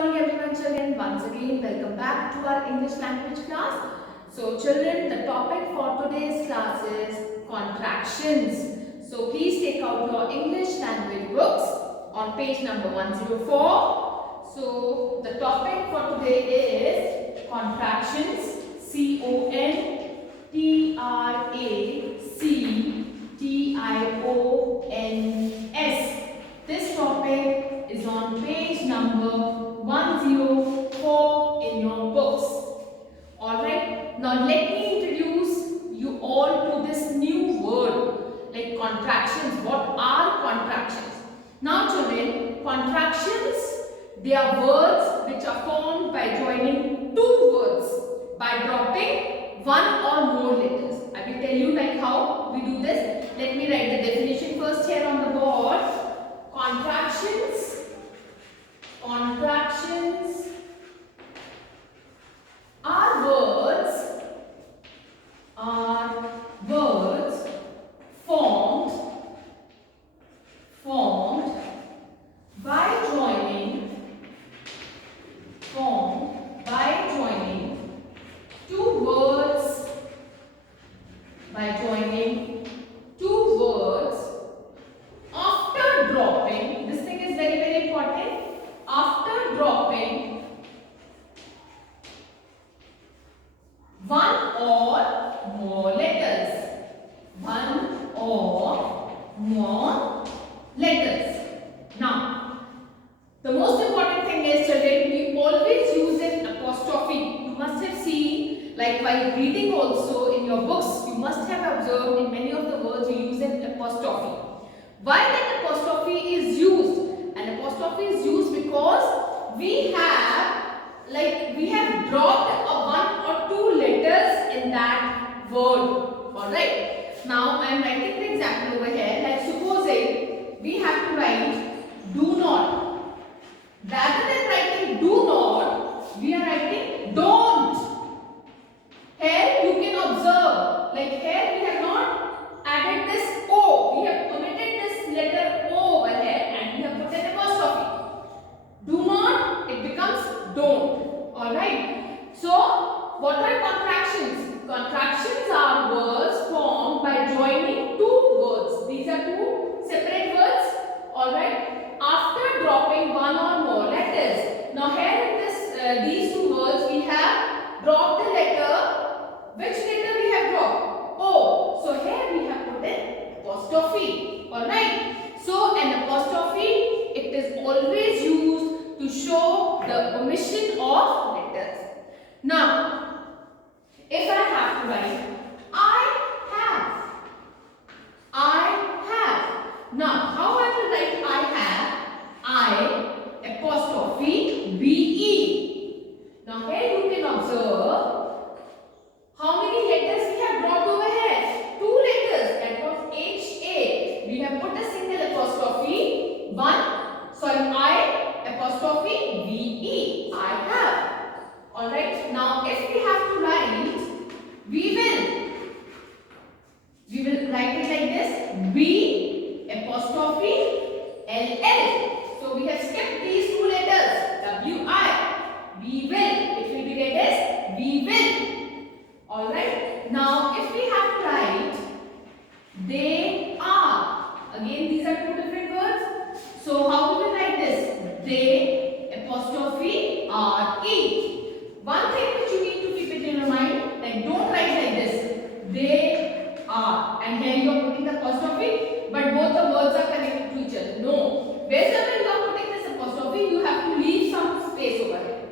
morning everyone children. Once again welcome back to our English language class. So children, the topic for today's class is contractions. So please take out your English language books on page number 104. So the topic for today is contractions. Contractions. This topic is on page number 104 in your books. Alright, now let me introduce you all to this new word like contractions. What are contractions? Now children, contractions, they are words which are formed by joining two words by dropping one or more letters. I will tell you like how we do this. Let me write the definition first here on the board. Contractions are words formed by joining two words after dropping, this thing is very very important, after dropping one or more letters. Now, the most important thing is children, we always use an apostrophe. You must have seen, like while reading also in your books, you must have observed in many of the words we use an apostrophe. Why that apostrophe is used? An apostrophe is used because we have dropped a one or two letters in that word. Alright. Now I am writing the example over here. Like supposing we have to write do not. Rather than writing do not, we are writing don't. Here you can observe, like here we have not added this O. We have omitted this letter O over here and we have put an apostrophe. Do not, it becomes don't. Alright. So, what are contractions? Contractions are words formed by joining two words. These are two separate words. Alright. After dropping one or more letters. Now, here in these two words, we have dropped the letter. Which letter we have dropped? O. So, here we have put an apostrophe. Alright. So, an apostrophe, it is always used to show the omission of letters. Now, if I have to write I have. Now, how I will write I have? I apostrophe BE. Now, here you can observe how many letters we have dropped over here. Two letters, that was HA. We have put a single apostrophe I apostrophe BE. I have. Alright. Now, if we have to write, we will write it like this. B apostrophe LL. So, we have skipped these two letters. WI. We will. It will be read as we will. Alright. Now, if we have to write, they are. Again, these are two different words. So, how do we write this? They apostrophe RE. One thing which you need to keep it in your mind, like don't write like this. They are. And here you are putting the apostrophe, but both the words are connected to each other. No. Wherever you are putting this apostrophe, you have to leave some space over here.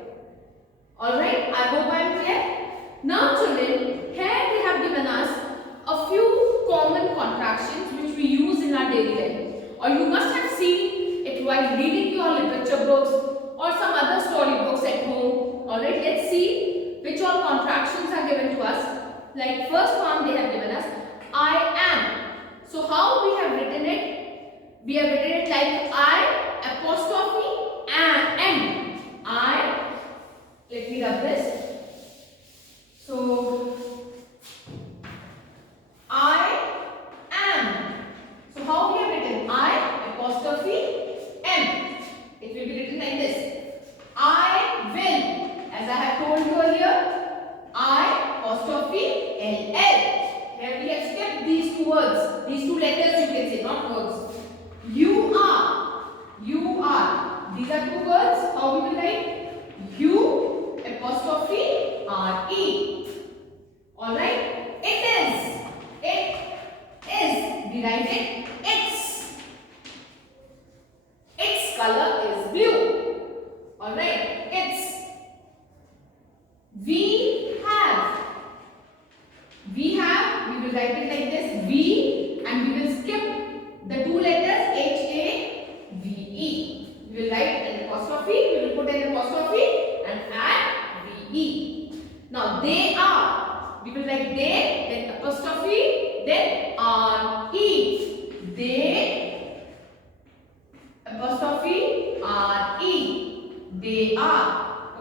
Alright, I hope I am clear. Now children, here they have given us a few common contractions which we use in our daily life. Or you must have seen it while reading your literature books or some other story books at home. Alright, let's see which all contractions are given to us. Like first one they have given us I am. So how we have written it? We have written it like I apostrophe am. I. Let me rub this. So I am. So how we have written I apostrophe am. It will be written like this. I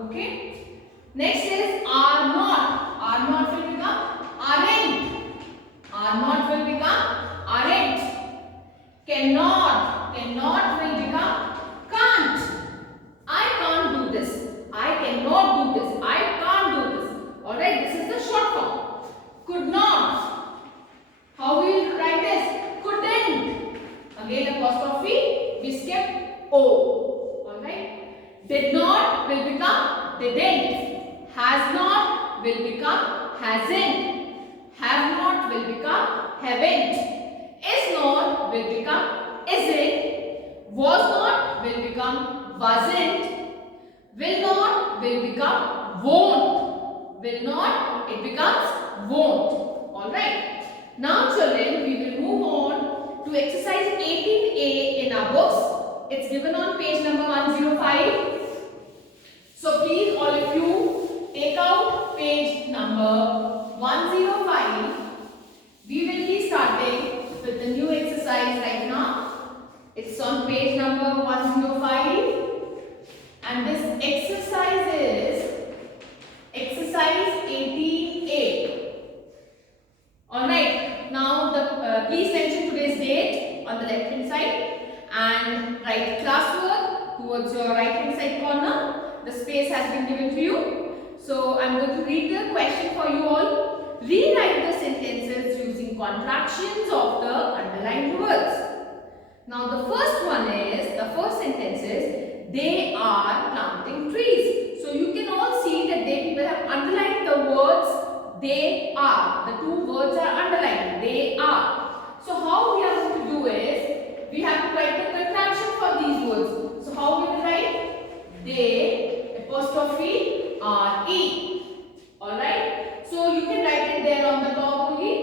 Okay. Next is are not. Are not will become aren't. Are not will become aren't. Cannot. Cannot will become can't. I can't do this. I cannot do this. I can't do this. Alright, this is the short form. Could not. How will you write this? Couldn't. Again apostrophe, we skip O. Alright. Did not will become didn't. Has not will become hasn't. Have not will become haven't. Is not will become isn't. Was not will become wasn't. Will not will become won't. Will not, it becomes won't. Alright. Now children, we will move on to exercise 18A in our books. It's given on page number 105. So please all of you take out page number 105. We will be starting with the new exercise right now. It's on page number 105. And this exercise is exercise 18A. Alright, now please mention today's date on the left hand side and write classwork towards your right hand side corner. The space has been given to you. So I'm going to read the question for you all. Rewrite the sentences using contractions of the underlined words. Now the first sentence is they are planting trees. So you can all see that people have underlined the words they are. The two words are underlined. They are. So how we are going to do is we have to write the contraction for these words. So how we will write? They apostrophe R-E. Alright. So you can write it there on the top only.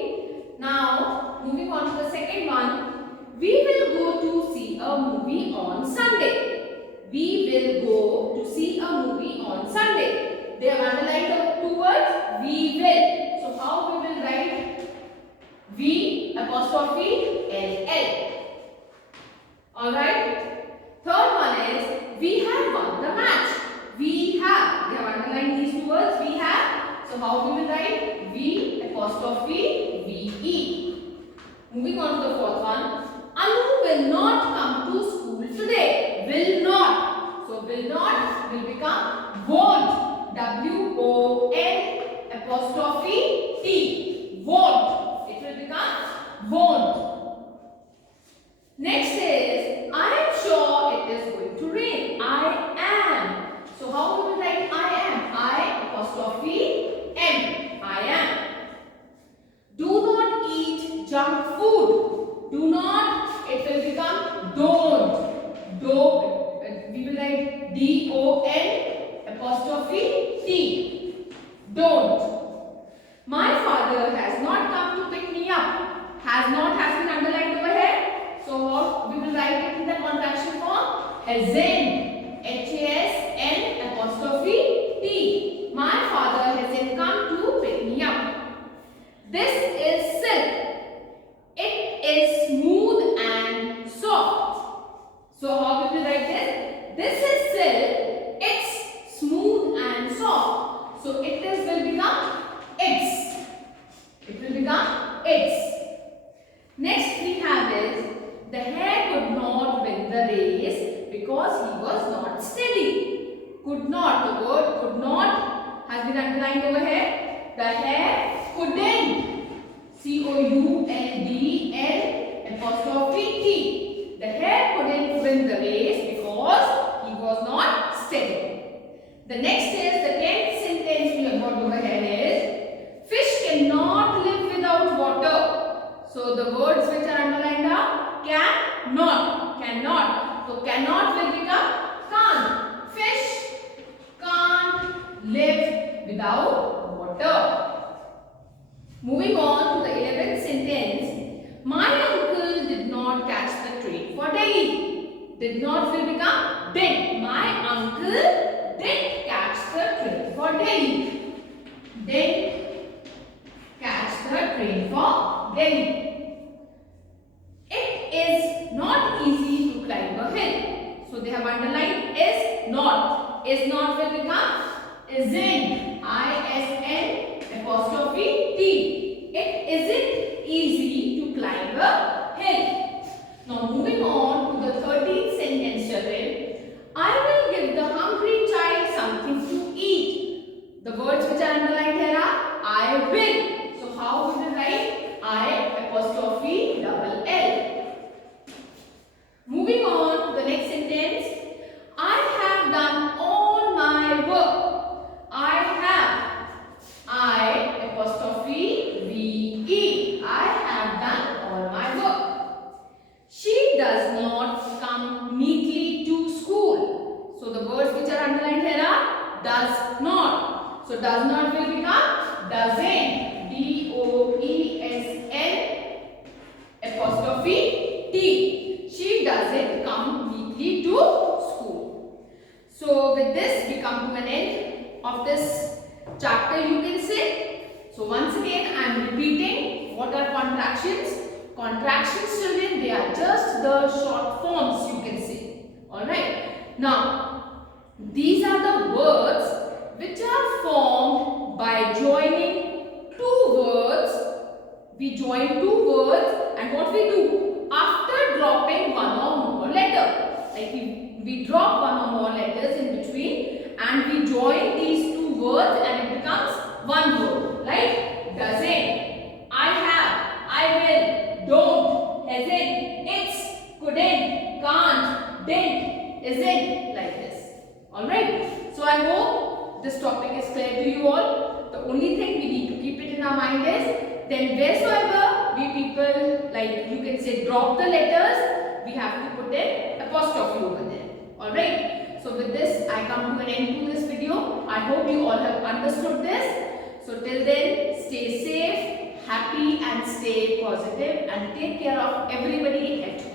Now moving on to the second one. We will go to see a movie on Sunday. We will go to see a movie on Sunday. They have underlined the two words. We will. So how we will write? V apostrophe L-L. Alright. Third one is we have won the match. We have. They have underlined these two words. We have. So how we will write? V apostrophe V-E. Moving on to the fourth one. Anu will not come to school today. Will not. So will not will become won't. W-O-N apostrophe T. Won't. It will become won't. Next is I am sure it is going to rain. I am. So how we will write I am? I apostrophe M. I am. Do not eat junk food. Do not, it will become don't. We will write D-O-N apostrophe T. Don't. My father has not come to pick me up. Has not has been underlined over here. So we will write it in the contraction form. Hasn't. H-A-S-N apostrophe T. My father hasn't come to pick me up. This is silk. It is smooth and soft. So how we will write this? This is silk. It's smooth and soft. So it is will become its. It will become its. Next we have is the hare could not win the race because he was not steady. Could not. The word could not has been underlined over here. The hare couldn't. C-O-U-L-D-N apostrophe T. The hare couldn't win the race because he was not steady. The next is the 10th sentence we have got over here is fish cannot live without water. So the words which are underlined are cannot. Cannot. So cannot will become can't. Fish can't live without water. Moving on to the 11th sentence. My uncle did not catch the train for Delhi. Did not will become did. My uncle did catch the train for Delhi. Did catch the train for Delhi. It is not easy to climb a hill. So they have underlined is not. Is not will become isn't, I-S-N apostrophe T. It isn't easy to climb a hill. Now moving on to the 13th sentence, children. I will give the hungry child something to eat. The words which are underlined here are I will. So how would you write? I apostrophe double L. Moving on to the next sentence. I have done all my work. I have. I apostrophe V-E. I have done all my work. She does not come neatly to school. So the words which are underlined here are does not. So does not will become doesn't. D-O-E-S-N apostrophe T. She doesn't come neatly to school. So with this we come to an end of this chapter, you can say. So once again I am repeating what are contractions. Contractions, children, they are just the short forms, you can say. Alright. Now these are the words which are formed by joining two words. We join two words and what we do? After dropping one or more letter. Like we drop one or more letters in between and we join these two words and it becomes one word. Right? Doesn't, I have, I will, don't, hasn't, it's, couldn't, can't, didn't, isn't, like this. Alright. So I hope this topic is clear to you all. The only thing we need to keep it in our mind is then wheresoever we people, like you can say, drop the letters, we have to put an apostrophe over there. Alright. So with this I come to an end to this video. I hope you all have understood this. So till then, stay safe, happy and stay positive and take care of everybody at home.